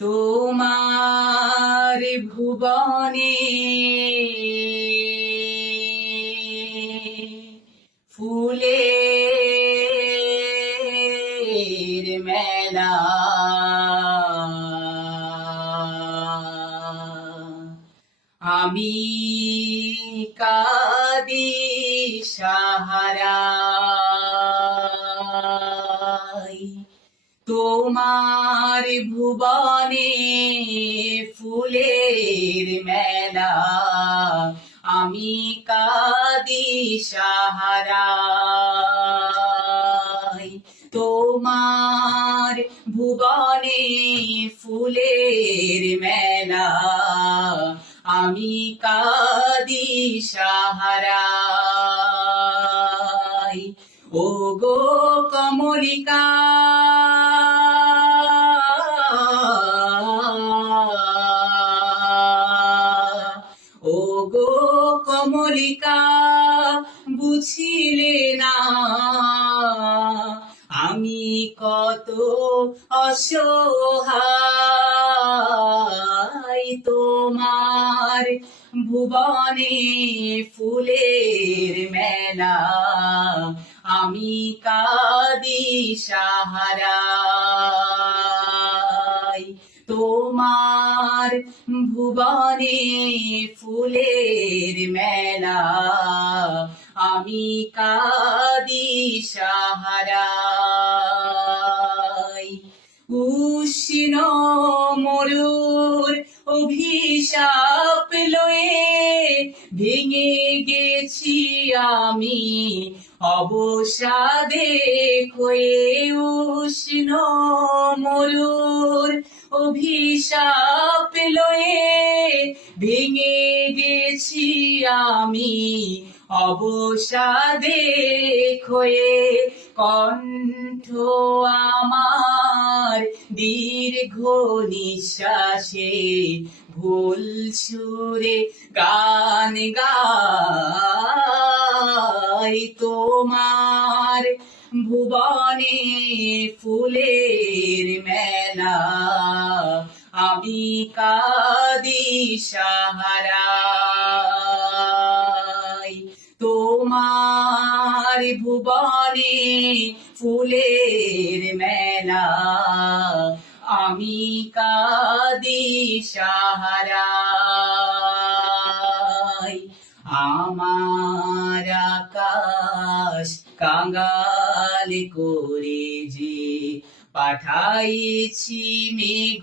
তোমার ভুবনে ফুলের মেলা, আমি কাঁদি সাহারায়। তোমার ভুবনে ফুলের মেলা, আমি কাঁদি সাহারায়। তোমার ভুবনে ফুলের মেলা, আমি কাঁদি সাহারায়। ও গো কমলিকা, ও গো কমলিকা, বুঝিলে না আমি কত অসহায়। তোমার ভুবনে ফুলের মেলা, আমি কাঁদি সাহারায়। তোমার ভুবনে ফুলের মেলা, আমি কাঁদি সাহারায়। উষ্ণ মরুর অভিশাপ লয়ে ভেঙে গেছি আমি অবসাদে ক্ষয়ে। উষ্ণ মরুর অভিশাপ লয়ে ভেঙে গেছি আমি অবসাদে ক্ষয়ে। কণ্ঠ আমার দীর্ঘ নিঃশ্বাসে ভুল সুরে গান গায়। তোমার ভুবনে ফুলের মেলা, আমি কাঁদি সাহারায়। তোমার ভুবনে ফুলের মেলা, আমি কাঁদি সাহারায়। আমার আকাশ কাঙ্গাল করে যে পাঠাইছি মেঘ।